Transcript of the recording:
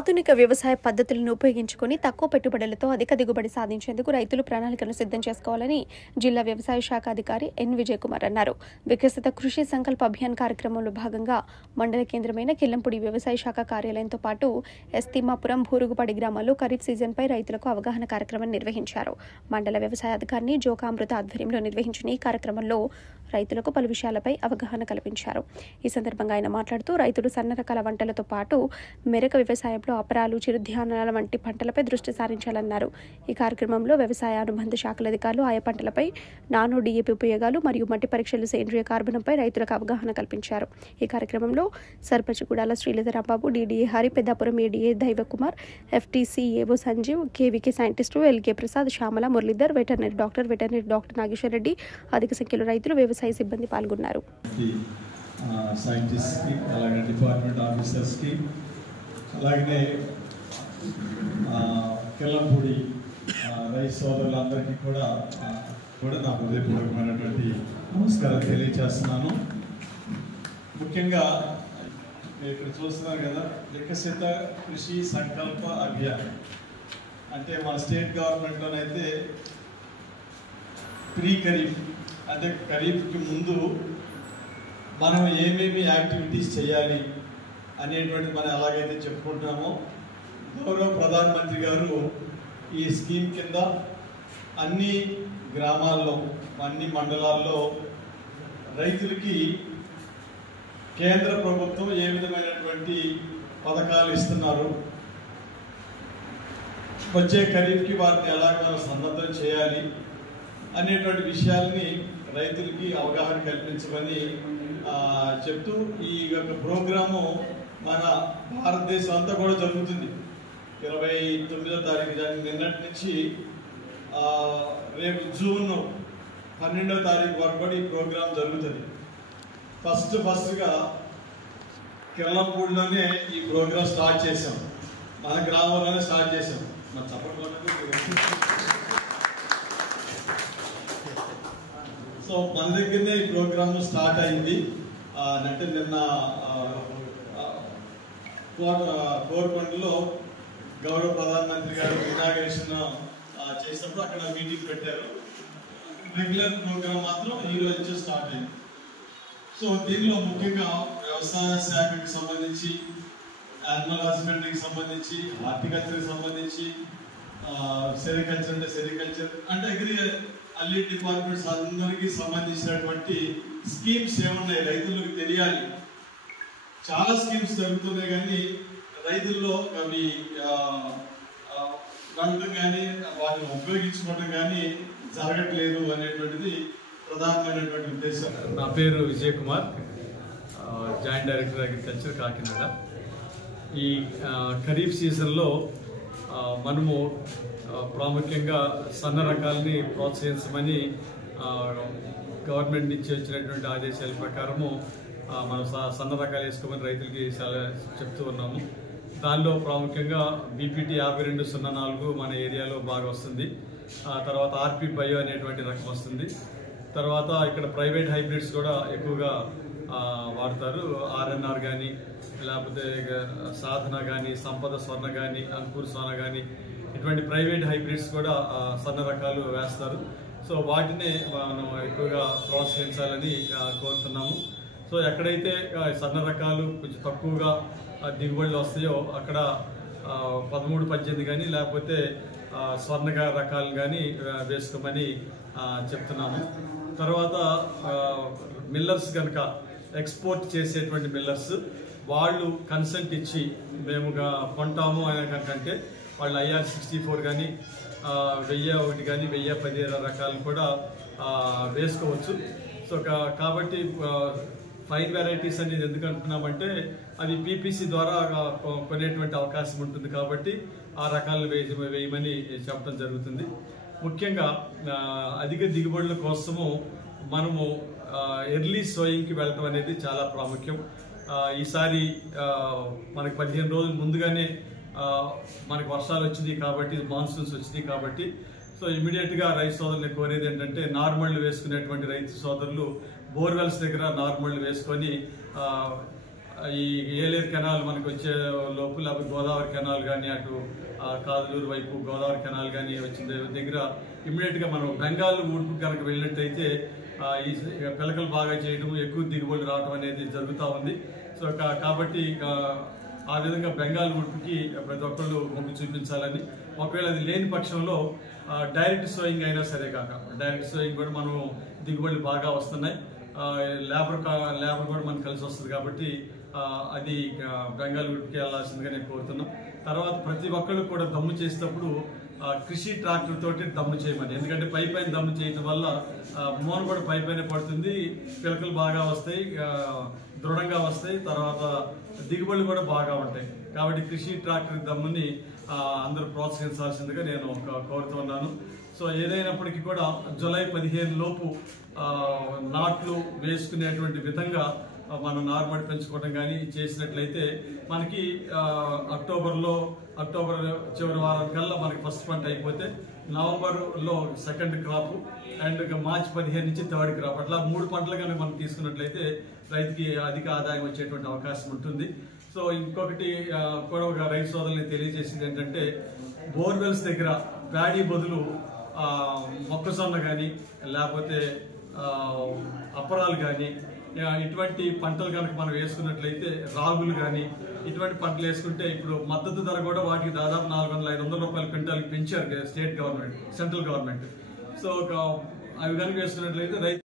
ఆధునిక వ్యవసాయ పద్ధతులను ఉపయోగించుకుని తక్కువ పెట్టుబడులతో అధిక దిగుబడి సాధించేందుకు రైతులు ప్రణాళికను సిద్ధం చేసుకోవాలని జిల్లా వ్యవసాయ శాఖ అధికారి ఎన్ విజయ్ కుమార్ అన్నారు. వికసిత కృషి సంకల్ప అభియాన్ కార్యక్రమంలో భాగంగా మండల కేంద్రమైన కిల్లంపూడి వ్యవసాయ శాఖ కార్యాలయంతో పాటు ఎస్తిమాపురం, భూరుగుపాడి గ్రామాల్లో ఖరీఫ్ సీజన్పై రైతులకు అవగాహన కార్యక్రమం నిర్వహించారు. మండల వ్యవసాయ అధికారిని జోకామృత ఆధ్వర్యంలో నిర్వహించిన ఈ కార్యక్రమంలో రైతులకు పలు విషయాలపై అవగాహన కల్పించారు. ఈ సందర్భంగా ఆయన మాట్లాడుతూ రైతులు సన్న రకాల వంటలతో పాటు మెరక వ్యవసాయంలో అపరాలు, చిరుధాన్యాల వంటి పంటలపై దృష్టి సారించాలన్నారు. ఈ కార్యక్రమంలో వ్యవసాయ అనుబంధ శాఖల అధికారులు ఆయా పంటలపై నానో డీఏపీ ఉపయోగాలు మరియు మట్టి పరీక్షలు, సేంద్రియ కార్బనంపై రైతులకు అవగాహన కల్పించారు. ఈ కార్యక్రమంలో sarpanch Gudala Sridhararambabu, DDA Hari, Peddapuram ADA Daivakumar, FTC AO Sanjeev, KVK scientist LK Prasad, Shyamala, Muralidhar, veterinary doctor Nageswara Reddy, అధిక సంఖ్యలో రైతులు, వ్యవసాయ సిబ్బంది పాల్గొన్నారు. సైంటిస్ట్కి, అలాగే డిపార్ట్మెంట్ ఆఫీసర్స్కి, అలాగే కిల్లంపూడి రైతు సోదరులందరికీ కూడా నా హృదయపూర్వకమైనటువంటి నమస్కారం తెలియజేస్తున్నాను. ముఖ్యంగా ఇక్కడ చూస్తున్నారు కదా, వికసిత కృషి సంకల్ప అభియాన్ అంటే మన స్టేట్ గవర్నమెంట్లోనైతే ప్రీ ఖరీఫ్ అంటే ఖరీఫ్కి ముందు మనం ఏమేమి యాక్టివిటీస్ చేయాలి అనేటువంటి మనం ఎలాగైతే చెప్పుకుంటున్నామో, గౌరవ ప్రధానమంత్రి గారు ఈ స్కీమ్ కింద అన్ని గ్రామాల్లో, అన్ని మండలాల్లో రైతులకి కేంద్ర ప్రభుత్వం ఏ విధమైనటువంటి పథకాలు ఇస్తున్నారు, వచ్చే ఖరీఫ్కి వారిని ఎలాగ మనం సన్నద్ధం చేయాలి అనేటువంటి విషయాల్ని రైతులకి అవగాహన కల్పించమని చెప్తూ ఈ యొక్క ప్రోగ్రాము మన భారతదేశం అంతా కూడా జరుగుతుంది. 29వ తారీఖు నిన్నటి నుంచి రేపు జూన్ 12వ తారీఖు వరకు కూడా ఈ ప్రోగ్రాం జరుగుతుంది. ఫస్ట్గా కిల్లంపూడిలోనే ఈ ప్రోగ్రాం స్టార్ట్ చేసాం, మన గ్రామంలోనే స్టార్ట్ చేసాం. మన సో మన దగ్గరనే ఈ ప్రోగ్రామ్ స్టార్ట్ అయింది. అంటే నిన్న కోరుకొండలో గౌరవ ప్రధానమంత్రి గారు ఇనాగరేషన్ చేసినప్పుడు అక్కడ మీటింగ్ పెట్టారు. రెగ్యులర్ ప్రోగ్రామ్ మాత్రం ఈ రోజు నుంచి స్టార్ట్ అయింది. సో దీనిలో ముఖ్యంగా వ్యవసాయ శాఖకి సంబంధించి, యానిమల్ హస్బెండరీకి సంబంధించి, హార్టికల్చర్కి సంబంధించి, సెరికల్చర్ అంటే సెరికల్చర్ అంటే అన్ని డిపార్ట్మెంట్స్ అందరికీ సంబంధించినటువంటి స్కీమ్స్ ఏమున్నాయి రైతులకు తెలియాలి. చాలా స్కీమ్స్ జరుగుతున్నాయి కానీ రైతుల్లో అవి ఉండటం కానీ వాటిని ఉపయోగించుకోవడం కానీ జరగట్లేదు అనేటువంటిది ప్రధానమైనటువంటి ఉద్దేశం. నా పేరు Vijay Kumar, joint director agriculture, Kakinada. ఈ ఖరీఫ్ సీజన్లో మనము ప్రాముఖ్యంగా సన్న రకాలని ప్రోత్సహించమని గవర్నమెంట్ నుంచి వచ్చినటువంటి ఆదేశాల ప్రకారము మనం సన్న రకాలు వేసుకోమని రైతులకి చెప్తూ ఉన్నాము. దానిలో ప్రాముఖ్యంగా బీపీటీ 5204 మన ఏరియాలో బాగా వస్తుంది. తర్వాత ఆర్పీ బయో అనేటువంటి రకం వస్తుంది. తర్వాత ఇక్కడ ప్రైవేట్ హైబ్రిడ్స్ కూడా ఎక్కువగా వాడతారు. ఆర్ఎన్ఆర్ కానీ, లేకపోతే సాధన కానీ, సంపద స్వర్ణ కానీ, అంకుర్ సోన కానీ, ఇటువంటి ప్రైవేట్ హైబ్రిడ్స్ కూడా సన్న రకాలు వేస్తారు. సో వాటినే మనం ఎక్కువగా ప్రోత్సహించాలని కోరుతున్నాము. సో ఎక్కడైతే సన్న రకాలు కొంచెం తక్కువగా దిగుబడులు వస్తాయో అక్కడ 13, 18 కానీ లేకపోతే స్వర్ణ రకాలు కానీ వేసుకోమని చెప్తున్నాము. తర్వాత మిల్లర్స్ కనుక ఎక్స్పోర్ట్ చేసేటువంటి మిల్లర్స్ వాళ్ళు కన్సెంట్ ఇచ్చి మేము కొంటాము అనే కంటే వాళ్ళు IR64 కానీ 1001 కానీ 1015 రకాలు కూడా వేసుకోవచ్చు. సో కాబట్టి ఫైన్ వెరైటీస్ అనేది ఎందుకు అంటున్నామంటే అది పీపీసీ ద్వారా కొనేటువంటి అవకాశం ఉంటుంది కాబట్టి ఆ రకాలను వేయమని చెప్పడం జరుగుతుంది. ముఖ్యంగా అధిక దిగుబడుల కోసము మనము ఎర్లీ సోయింగ్కి వెళ్ళటం అనేది చాలా ప్రాముఖ్యం. ఈసారి మనకి 15 రోజుల ముందుగానే మనకు వర్షాలు వచ్చినాయి కాబట్టి, మాన్సూన్స్ వచ్చినాయి కాబట్టి, సో ఇమీడియట్గా రైతు సోదరులు కోరేది ఏంటంటే నార్మల్ వేసుకునేటువంటి రైతు సోదరులు బోర్వెల్స్ దగ్గర నార్మల్ వేసుకొని ఈ ఏలేరు కెనాల్ మనకు వచ్చే లోపు లేకపోతే గోదావరి కెనాల్ కానీ అటు కాదులూరు వైపు గోదావరి కెనాల్ కానీ వచ్చిన దగ్గర ఇమ్మీడియట్గా మనం బెంగాల్ ఊడ్పు కనుక వెళ్ళినట్టయితే ఈ పిలకలు బాగా చేయడం, ఎక్కువ దిగుబడి రావడం అనేది జరుగుతూ ఉంది. సో కాబట్టి ఆ విధంగా బెంగాల్ ఊడ్పుకి ప్రతి ఒక్కళ్ళు మొగ్గు చూపించాలని, ఒకవేళ అది లేని పక్షంలో డైరెక్ట్ సోయింగ్ అయినా సరే కాక, డైరెక్ట్ సోయింగ్ కూడా మనం దిగుబడులు బాగా వస్తున్నాయి, లేబర్ కూడా మనకు కలిసి వస్తుంది కాబట్టి అది బెంగాల్ ఊడ్పుకి వెళ్ళాల్సిందిగా నేను కోరుతున్నాను. తర్వాత ప్రతి ఒక్కళ్ళు కూడా దమ్ము చేసేటప్పుడు కృషి ట్రాక్టర్ తోటి దమ్ము చేయమని, ఎందుకంటే పైన దమ్ము చేయడం వల్ల మోన కూడా పైన పడుతుంది, పిలకలు బాగా వస్తాయి, దృఢంగా వస్తాయి, తర్వాత దిగుబడులు కూడా బాగా ఉంటాయి. కాబట్టి కృషి ట్రాక్టర్ దమ్ముని అందరూ ప్రోత్సహించాల్సిందిగా నేను కోరుతున్నాను. సో ఏదైనప్పటికీ కూడా జూలై 15 లోపు నాట్లు వేసుకునేటువంటి విధంగా మనం నారుమడి పెంచుకోవడం కానీ చేసినట్లయితే మనకి అక్టోబర్ చివరి వారం కల్లా మనకి ఫస్ట్ పంట అయిపోతే నవంబర్లో సెకండ్ క్రాప్ అండ్ మార్చి 15 నుంచి థర్డ్ క్రాప్, అట్లా 3 పంటలు కనుక మనం తీసుకున్నట్లయితే రైతుకి అధిక ఆదాయం వచ్చేటువంటి అవకాశం ఉంటుంది. సో ఇంకొకటి కూడా ఒక రైతు సోదరులు తెలియజేసింది ఏంటంటే, బోర్వెల్స్ దగ్గర ప్యాడీ బదులు మొక్కజొన్న కానీ లేకపోతే అప్పరాలు కానీ ఇటువంటి పంటలు కనుక మనం వేసుకున్నట్లయితే, రాగులు కానీ ఇటువంటి పంటలు వేసుకుంటే ఇప్పుడు మద్దతు ధర కూడా వాటికి దాదాపు 400-500 రూపాయల క్వింటాల్కి పెంచారు state government, central government. So అవి కనుక వేసుకున్నట్లయితే రైతు